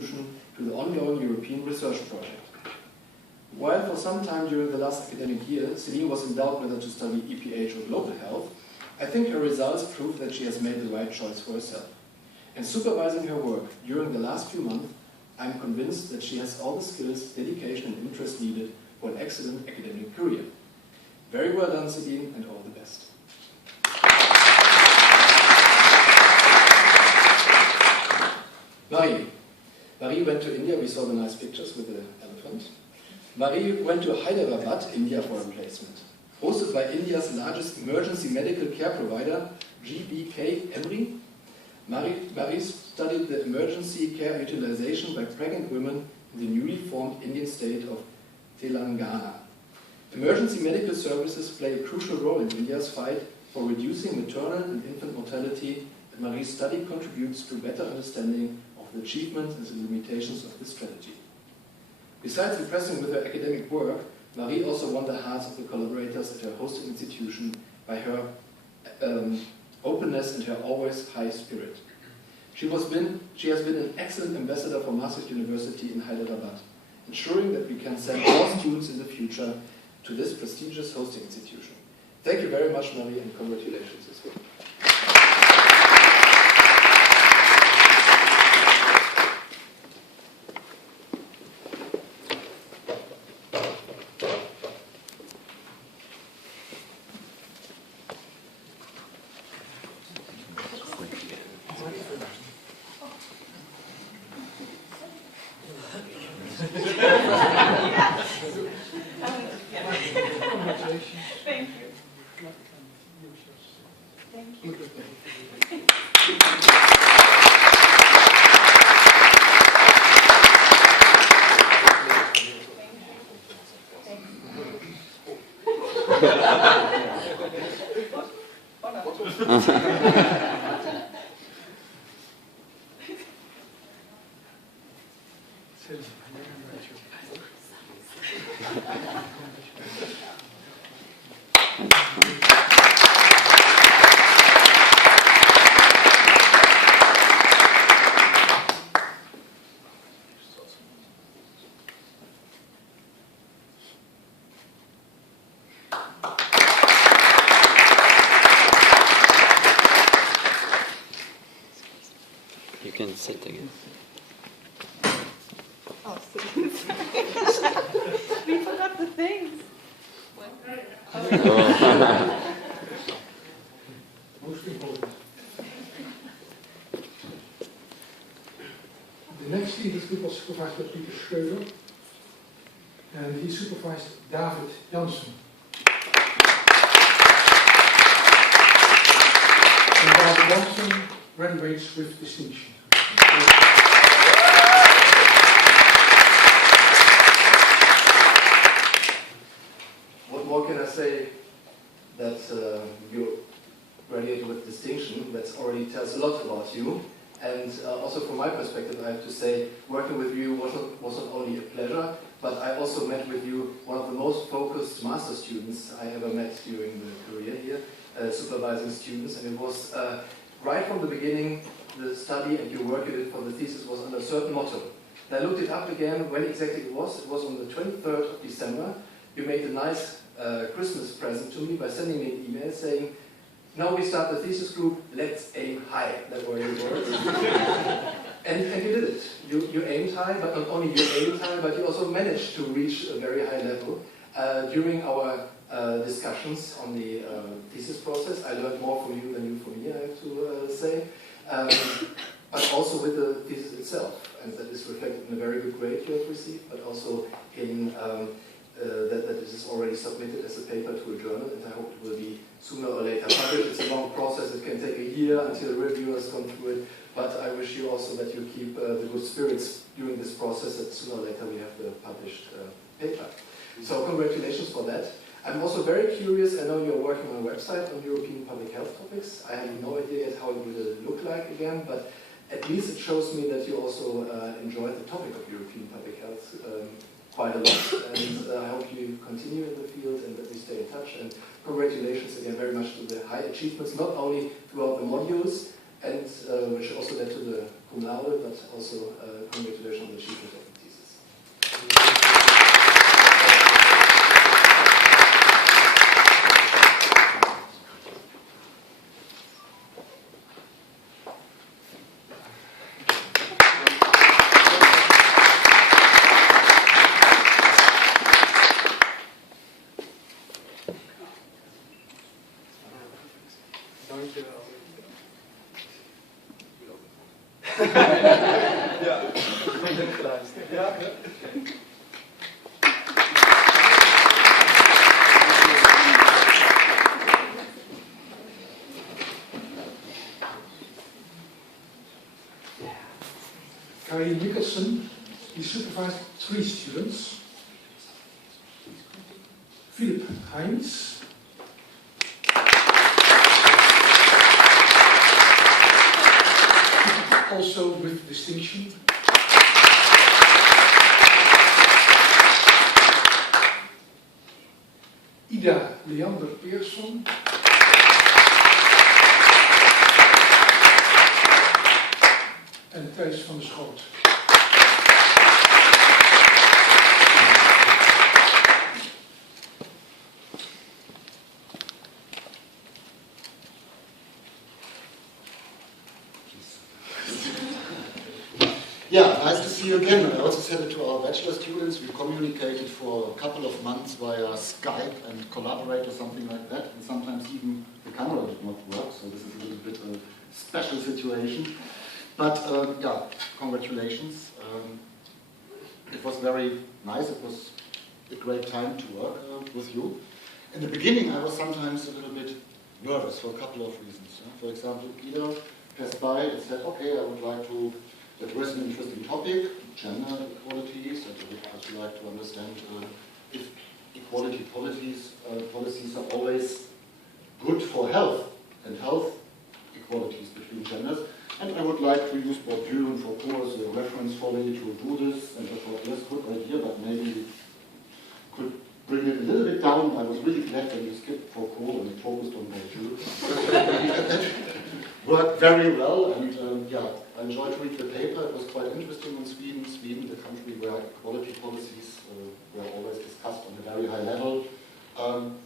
to the ongoing European research project. While for some time during the last academic year, Celine was in doubt whether to study EPH or global health, I think her results prove that she has made the right choice for herself. In supervising her work during the last few months, I am convinced that she has all the skills, dedication and interest needed for an excellent academic career. Very well done, Celine, and all the best. Marie went to India. We saw the nice pictures with the elephant. Marie went to Hyderabad, India for a placement. Hosted by India's largest emergency medical care provider, GBK Emri, Marie studied the emergency care utilization by pregnant women in the newly formed Indian state of Telangana. Emergency medical services play a crucial role in India's fight for reducing maternal and infant mortality, and Marie's study contributes to better understanding of the achievements and the limitations of this strategy. Besides impressing with her academic work, Marie also won the hearts of the collaborators at her hosting institution by her openness and her always high spirit. She has been an excellent ambassador for Maastricht University in Hyderabad, ensuring that we can send more students in the future to this prestigious hosting institution. Thank you very much, Marie, and congratulations as well. Thank you. Thank you. You can sit again. Oh, we forgot the things. Most important. The next leadership group was supervised by Peter Scheuder, and he supervised David Janssen. And David Janssen graduates with distinction. What more can I say that you graduated with distinction? That already tells a lot about you. And also from my perspective, I have to say, working with you was not only a pleasure, but I also met with you one of the most focused master students I ever met during the career here, supervising students. And it was right from the beginning, the study and your work you did for the thesis was under a certain motto. And I looked it up again, when exactly it was. It was on the 23rd of December. You made a nice Christmas present to me by sending me an email saying, now we start the thesis group, let's aim high. That were your words. and you did it. You aimed high, but not only you aimed high, but you also managed to reach a very high level. During our discussions on the thesis process, I learned more from you than you from me, I have to say. But also with the thesis itself, and that is reflected in a very good grade you have received, but also in that it is already submitted as a paper to a journal, and I hope it will be sooner or later published. It's a long process, it can take a year until reviewers come through it, but I wish you also that you keep the good spirits during this process, that sooner or later we have the published paper. So congratulations for that. I'm also very curious, I know you're working on a website on European public health topics. I have no idea yet how it will look like again, but at least it shows me that you also enjoy the topic of European public health quite a lot, and I hope you continue in the field and that we stay in touch. And congratulations again very much to the high achievements, not only throughout the modules, and which also led to the cum laude, but also congratulations Carrie Nicholson, he supervised 3 students. Philip Heinz, also with distinction. Ida Leander Pearson. En Thijs van der Schoot. Yeah, nice to see you again. I also said it to our bachelor students. We communicated for a couple of months via Skype and Collaborate or something like that. And sometimes even the camera did not work, so this is a little bit a special situation. But yeah, congratulations. It was very nice. It was a great time to work with you. In the beginning, I was sometimes a little bit nervous for a couple of reasons. For example, Ida passed by and said, okay, I would like to address an interesting topic, gender equalities, and I would also like to understand if equality policies are always good for health and health equalities between genders. And I would like to use Bourdieu and Foucault as a reference for me to do this. And I thought, yes, good idea, but maybe we could bring it a little bit down. I was really glad when you skipped Foucault and focused on Bourdieu. That worked very well, and yeah, I enjoyed to read the paper. It was quite interesting on Sweden. Sweden, the country where equality policies were always discussed on a very high level.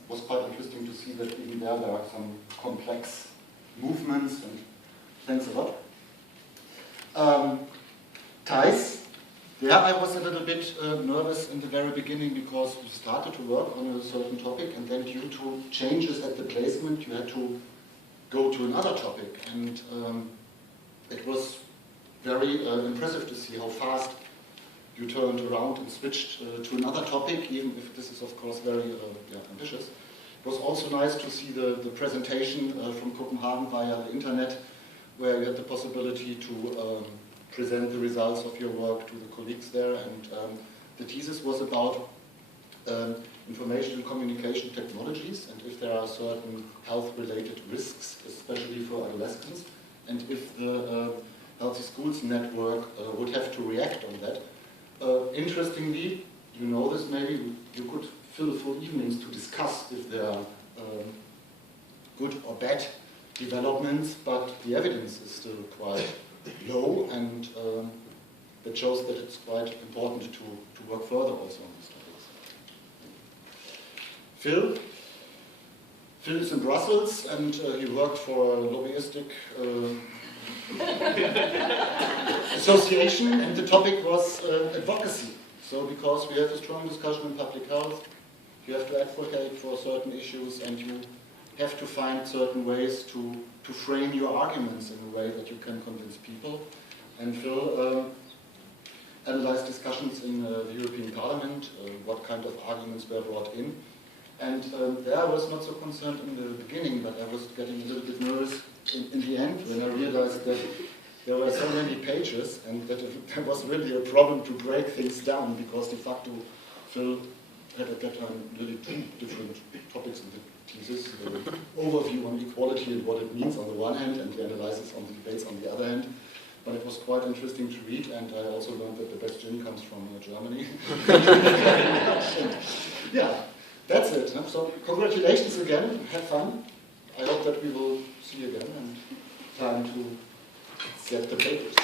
Was quite interesting to see that even there are some complex movements, and thanks a lot. Thijs, there I was a little bit nervous in the very beginning because we started to work on a certain topic, and then due to changes at the placement you had to go to another topic, and it was very impressive to see how fast you turned around and switched to another topic, even if this is of course very ambitious. It was also nice to see the presentation from Copenhagen via the internet, where you had the possibility to present the results of your work to the colleagues there, and the thesis was about information and communication technologies, and if there are certain health-related risks, especially for adolescents, and if the Healthy Schools Network would have to react on that. Interestingly, you know this maybe, you could fill full evenings to discuss if there are good or bad developments, but the evidence is still quite low, and that shows that it's quite important to work further also on these topics. Phil is in Brussels, and he worked for a lobbyistic association, and the topic was advocacy. So because we had a strong discussion in public health, you have to advocate for certain issues, and you have to find certain ways to frame your arguments in a way that you can convince people. And Phil analyzed discussions in the European Parliament, what kind of arguments were brought in. And there I was not so concerned in the beginning, but I was getting a little bit nervous in the end when I realized that there were so many pages, and that there was really a problem to break things down, because de facto Phil had at that time really 2 different topics in the thesis: the overview on equality and what it means on the one hand, and the analysis on the debates on the other hand. But it was quite interesting to read, and I also learned that the best gin comes from Germany. And, yeah, that's it. Huh? So congratulations again, have fun. I hope that we will see you again, and time to get the papers.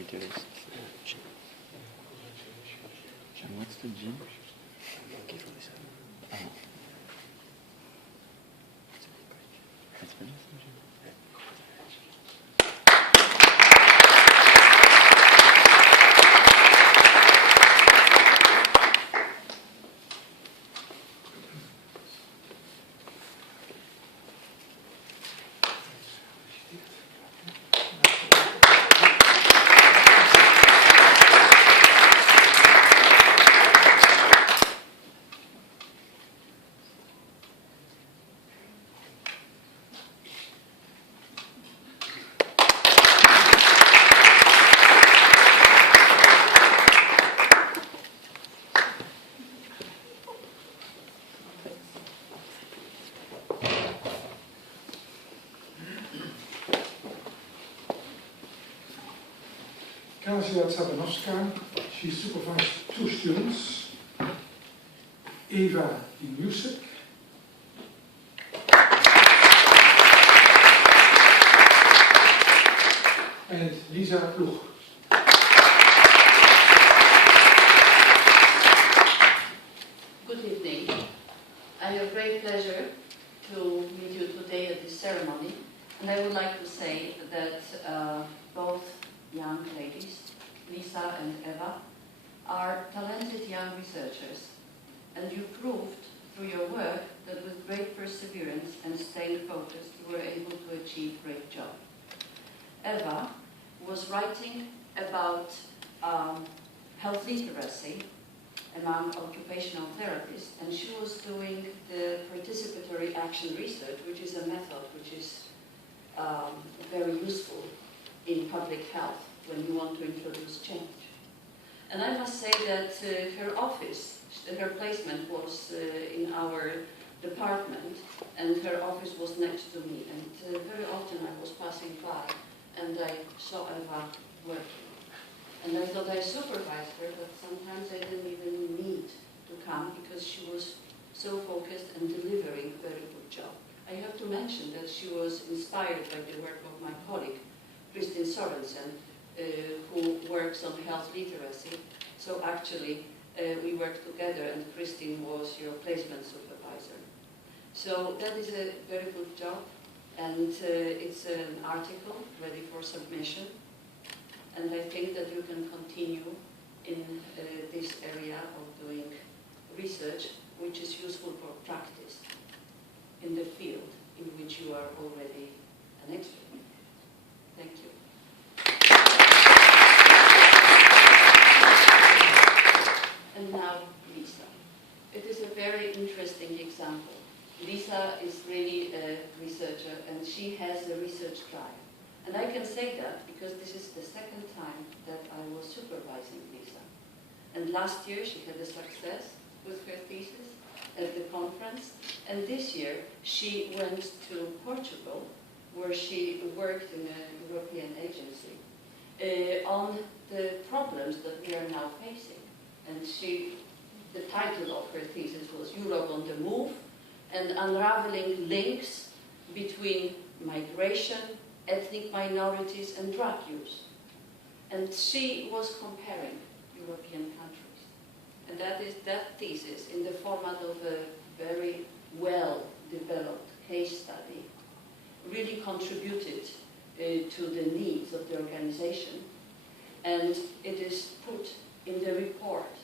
we do this? And what's the G? Oh. That's finished. Kasia Tsabanowska, she supervised 2 students, Eva Dimusek and Lisa Ploeg. Good evening. I have great pleasure to meet you today at this ceremony, and I would like to say that both young ladies, Lisa and Eva, are talented young researchers, and you proved through your work that with great perseverance and staying focused you were able to achieve a great job. Eva was writing about health literacy among occupational therapists, and she was doing the participatory action research, which is a method which is very useful in public health when you want to introduce change. And I must say that her office, her placement was in our department, and her office was next to me, and very often I was passing by and I saw Eva working. And I thought I supervised her, but sometimes I didn't even need to come because she was so focused and delivering a very good job. I have to mention that she was inspired by the work of my colleague, Kristin Sorensen, who works on health literacy. So actually, we worked together, and Kristin was your placement supervisor. So that is a very good job, and it's an article ready for submission. And I think that you can continue in this area of doing research, which is useful for practice in the field in which you are already an expert. Thank you. And now, Lisa. It is a very interesting example. Lisa is really a researcher, and she has a research drive. And I can say that because this is the second time that I was supervising Lisa. And last year she had a success with her thesis at the conference. And this year she went to Portugal, where she worked in a European agency on the problems that we are now facing. And the title of her thesis was Europe on the Move, and unraveling links between migration, ethnic minorities, and drug use. And she was comparing European countries. And that thesis, in the format of a very well-developed case study, really contributed to the needs of the organization. And it is put in the report.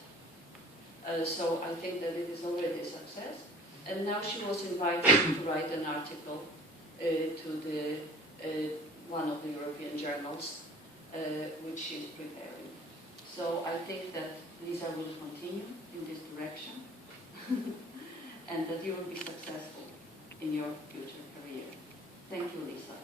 So I think that it is already a success. And now she was invited to write an article to the one of the European journals, which she's preparing. So I think that Lisa will continue in this direction and that you will be successful in your future career. Thank you, Lisa.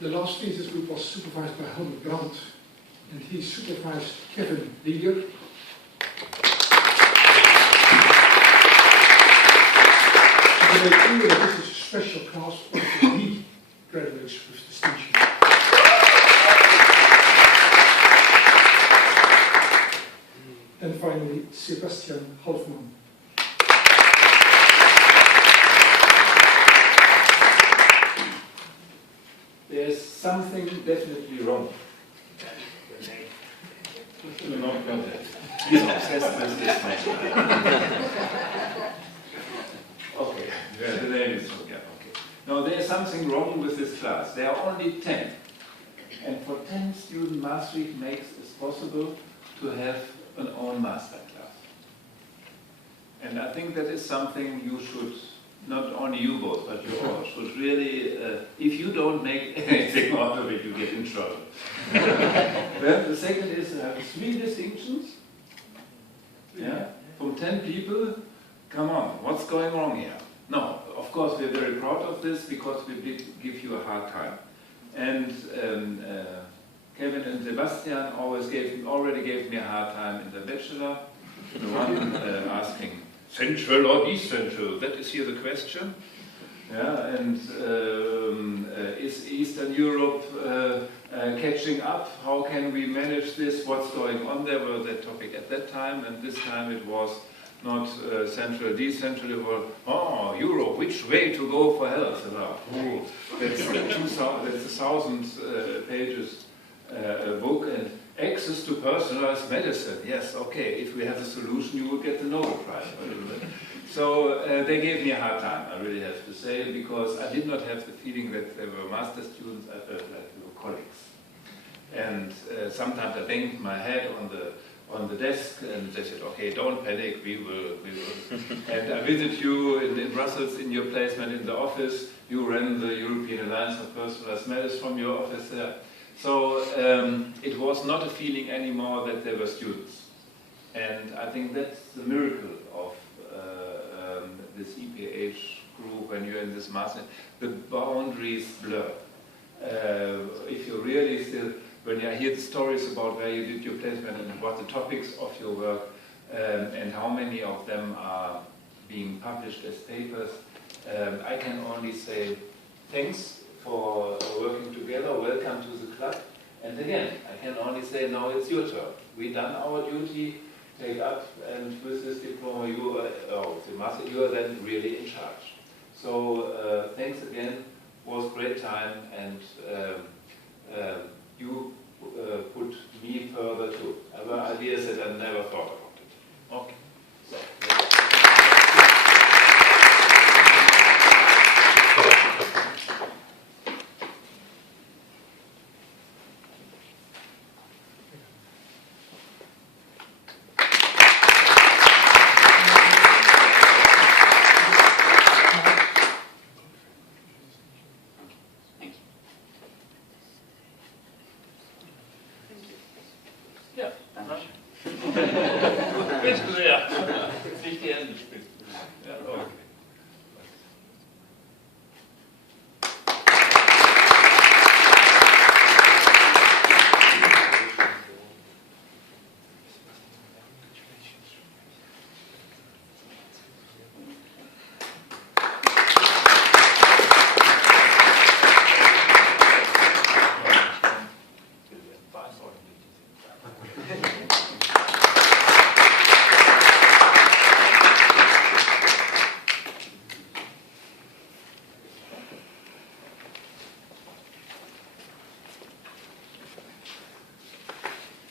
The last thesis group was supervised by Helmut Brandt, and he supervised Kevin Lier. To make clear that this is a special class for the graduates with distinction. And finally, Sebastian Halfman. There's something definitely wrong. Do not contact. He's obsessed with this man. Okay, yeah, the name is okay. No, there's something wrong with this class. There are only 10. And for 10 student mastery, it makes it possible to have an own master class. And I think that is something you should, not only you both, but you all should really, if you don't make anything out of it, you get in trouble. Well, the second is to have 3 distinctions. Yeah, from 10 people, come on, what's going wrong here? No, of course we're very proud of this because we did give you a hard time. And Kevin and Sebastian already gave me a hard time in the bachelor. The one asking, central or decentral, that is here the question. Yeah, and is Eastern Europe catching up? How can we manage this? What's going on there? Was that topic at that time, and this time it was not central, decentral. It was, oh, Europe, which way to go for health? Oh, that's a 1,000 pages book, and access to personalized medicine. Yes, okay, if we have a solution, you will get the Nobel Prize. So they gave me a hard time, I really have to say, because I did not have the feeling that they were master students, I felt like they were colleagues. And sometimes I banged my head on the desk and they said, okay, don't panic, we will. And I visited you in Brussels in your placement in the office. You ran the European Alliance of Personalized Medicine from your office there. So it was not a feeling anymore that they were students. And I think that's the miracle of this EPH group when you're in this master. The boundaries blur. If you really still, when I hear the stories about where you did your placement and what the topics of your work and how many of them are being published as papers, I can only say thanks for working together, welcome to the club. And again, I can only say now it's your turn. We've done our duty, take up, and with this diploma you are then really in charge. So thanks again, was great time, and you put me further too. There were ideas that I never thought about it. Okay. So, ja, bist du sehr. Nicht die Hände spitzen. Ja, okay.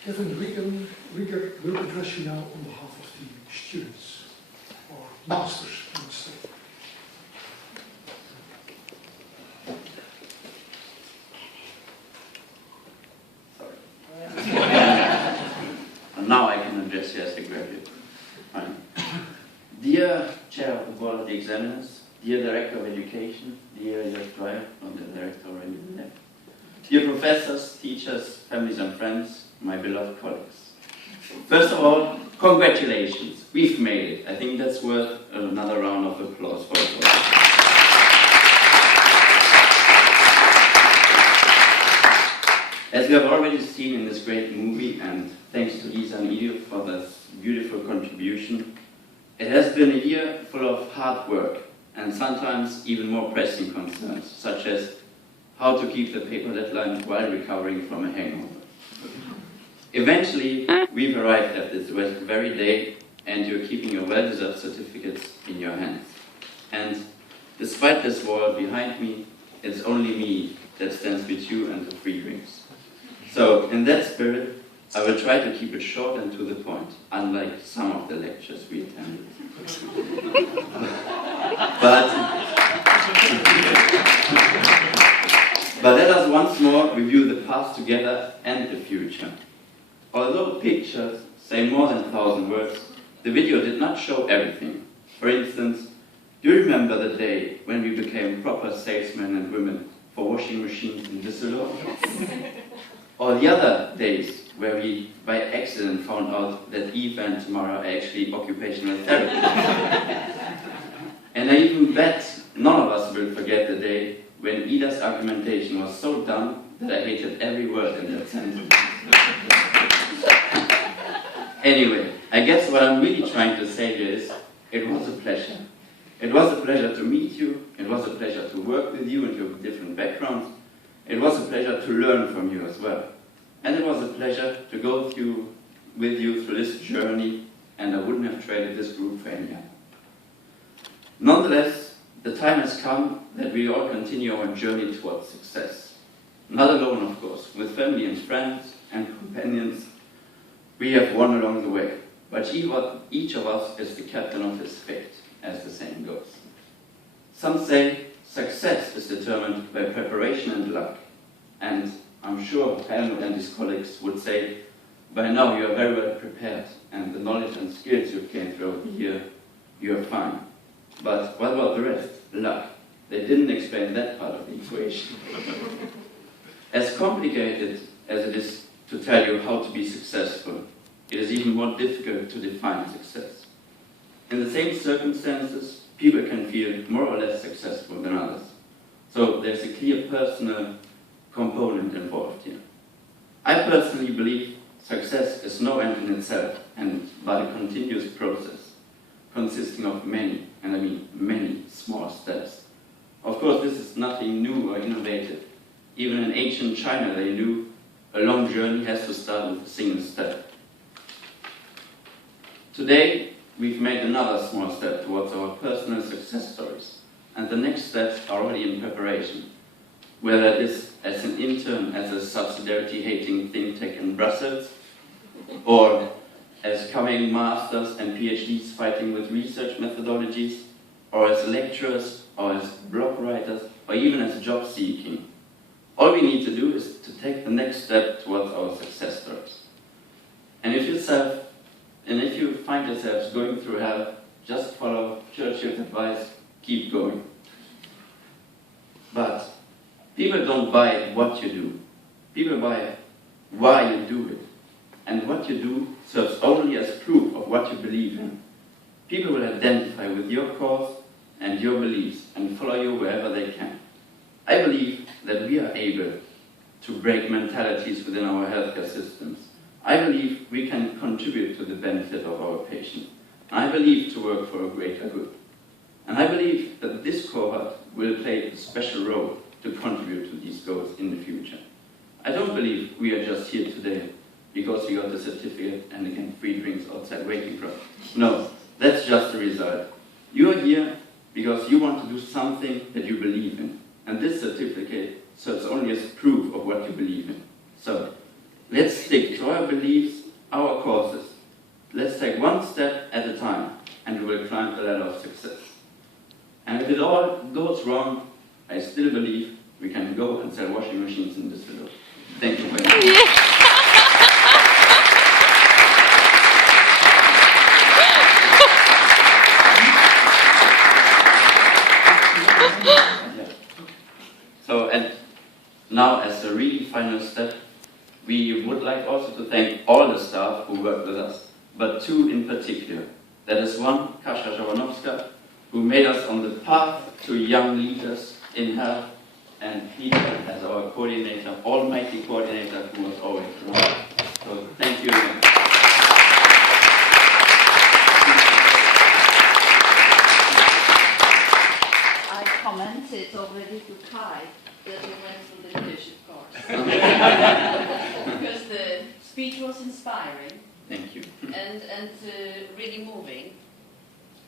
Kevin Rieger will address you now on behalf of the students, or masters, I would say. And now I can address you as a graduate. Right. Dear Chair of the Board of the Examiners, dear Director of Education, dear Jörg Dreyer, not the Director already left, dear professors, teachers, families and friends, my beloved colleagues. First of all, congratulations, we've made it. I think that's worth another round of applause for us all. As we have already seen in this great movie, and thanks to Lisa and Edith for this beautiful contribution, it has been a year full of hard work and sometimes even more pressing concerns, such as how to keep the paper deadline while recovering from a hangover. Eventually, we've arrived at this very day, and you're keeping your well-deserved certificates in your hands. And despite this wall behind me, it's only me that stands between you and the free drinks. So, in that spirit, I will try to keep it short and to the point, unlike some of the lectures we attended. But let us once more review the past together and the future. Although pictures say more than 1,000 words, the video did not show everything. For instance, do you remember the day when we became proper salesmen and women for washing machines in Düsseldorf? Or the other days where we, by accident, found out that Eve and Tamara are actually occupational therapists. And I even bet none of us will forget the day when Ida's argumentation was so dumb that I hated every word in that sentence. Anyway, I guess what I'm really trying to say here is, it was a pleasure. It was a pleasure to meet you, it was a pleasure to work with you and your different backgrounds, it was a pleasure to learn from you as well. And it was a pleasure to go with you through this journey, and I wouldn't have traded this group for any other. Nonetheless, the time has come that we all continue our journey towards success. Not alone, of course, with family and friends and companions. We have won along the way, but each of us is the captain of his fate, as the saying goes. Some say success is determined by preparation and luck, and I'm sure Helmut and his colleagues would say, by now you are very well prepared, and the knowledge and skills you've gained throughout the year, you are fine. But what about the rest? Luck. They didn't explain that part of the equation. As complicated as it is to tell you how to be successful, it is even more difficult to define success. In the same circumstances, people can feel more or less successful than others. So there's a clear personal component involved here. I personally believe success is no end in itself, but a continuous process, consisting of many, and I mean many, small steps. Of course, this is nothing new or innovative. Even in ancient China, they knew a long journey has to start with a single step. Today, we've made another small step towards our personal success stories, and the next steps are already in preparation, whether it is as an intern at a subsidiarity-hating think tank in Brussels, or as coming masters and PhDs fighting with research methodologies, or as lecturers, or as blog writers, or even as job seeking. All we need to do is to take the next step towards our success stories. And if you find yourselves going through hell, just follow Churchill's advice, keep going. But people don't buy what you do. People buy why you do it. And what you do serves only as proof of what you believe in. People will identify with your cause and your beliefs and follow you wherever they can. I believe that we are able to break mentalities within our healthcare systems. I believe we can contribute to the benefit of our patients. I believe to work for a greater good. And I believe that this cohort will play a special role to contribute to these goals in the future. I don't believe we are just here today because we got the certificate and again free drinks outside waiting for us. No, that's just the result. You are here because you want to do something that you believe in. And this certificate serves only as proof of what you believe in. So, let's stick to our beliefs, our causes. Let's take one step at a time, and we will climb the ladder of success. And if it all goes wrong, I still believe we can go and sell washing machines in Düsseldorf. Thank you very much. Yeah. So, and now as a really final step, we would like also to thank all the staff who worked with us, but two in particular. That is one, Kasia Jawanowska, who made us on the path to young leaders in health, and Peter as our coordinator, almighty coordinator who was always around. So thank you again. I commented already to Kai that we went through the leadership course. Because the speech was inspiring Thank you. and really moving.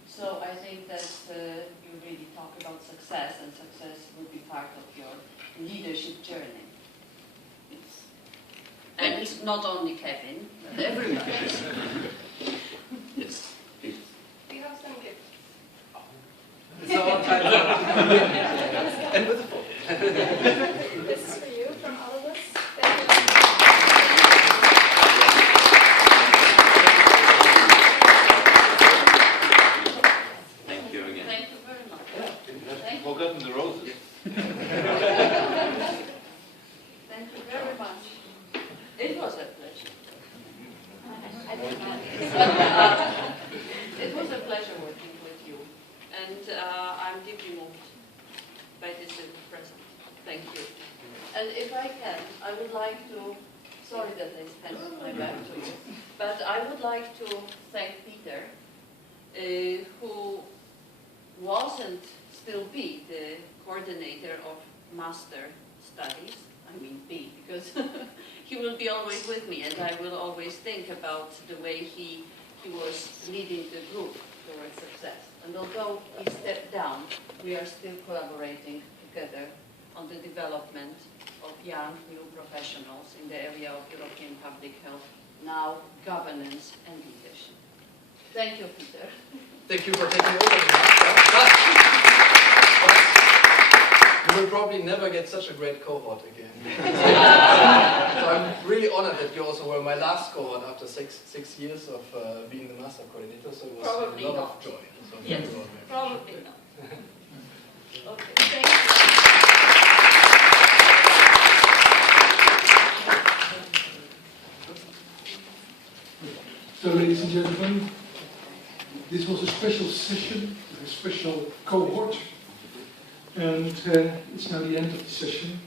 So I think that you really talk about success, and success would be part of your leadership journey. And not only Kevin, but everybody. Yes, please. We have some gifts. It's all kind of and with a phone. This is for you from all of us. Thank you again. Thank you very much. Thank you. Forgotten the roses. Thank you very much. It was a pleasure. I did not. It was a pleasure working with you, and I'm deeply moved by this present. Thank you. And if I can, I would like to, sorry that I stand my back to you, but I would like to thank Peter, who was and still be the coordinator of Master Studies. I mean be, because he will be always with me, and I will always think about the way he was leading the group towards success. And although he stepped down, we are still collaborating together on the development of young new professionals in the area of European public health, now governance and leadership. Thank you, Peter. Thank you for taking over. You will probably never get such a great cohort again. So I'm really honored that you also were my last cohort after six years of being the master coordinator. So it was Probably a lot not. of joy. So Yes, thank you all very much. probably not. Okay, thank you. So, ladies and gentlemen, this was a special session, a special cohort, and it's now the end of the session.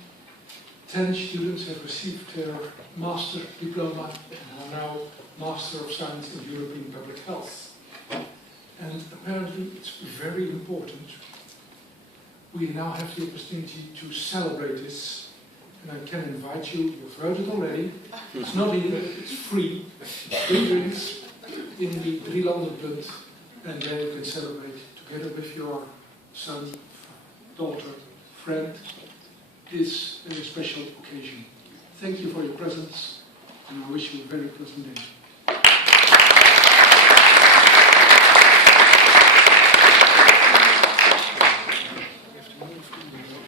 10 students have received their master diploma and are now Master of Science in European Public Health. And apparently it's very important. We now have the opportunity to celebrate this, and I can invite you, you've heard it already, it's not even, it's free, free drinks in the Drielandenpunt, and there you can celebrate together with your son, daughter, friend, this very special occasion. Thank you for your presence, and I wish you a very pleasant day.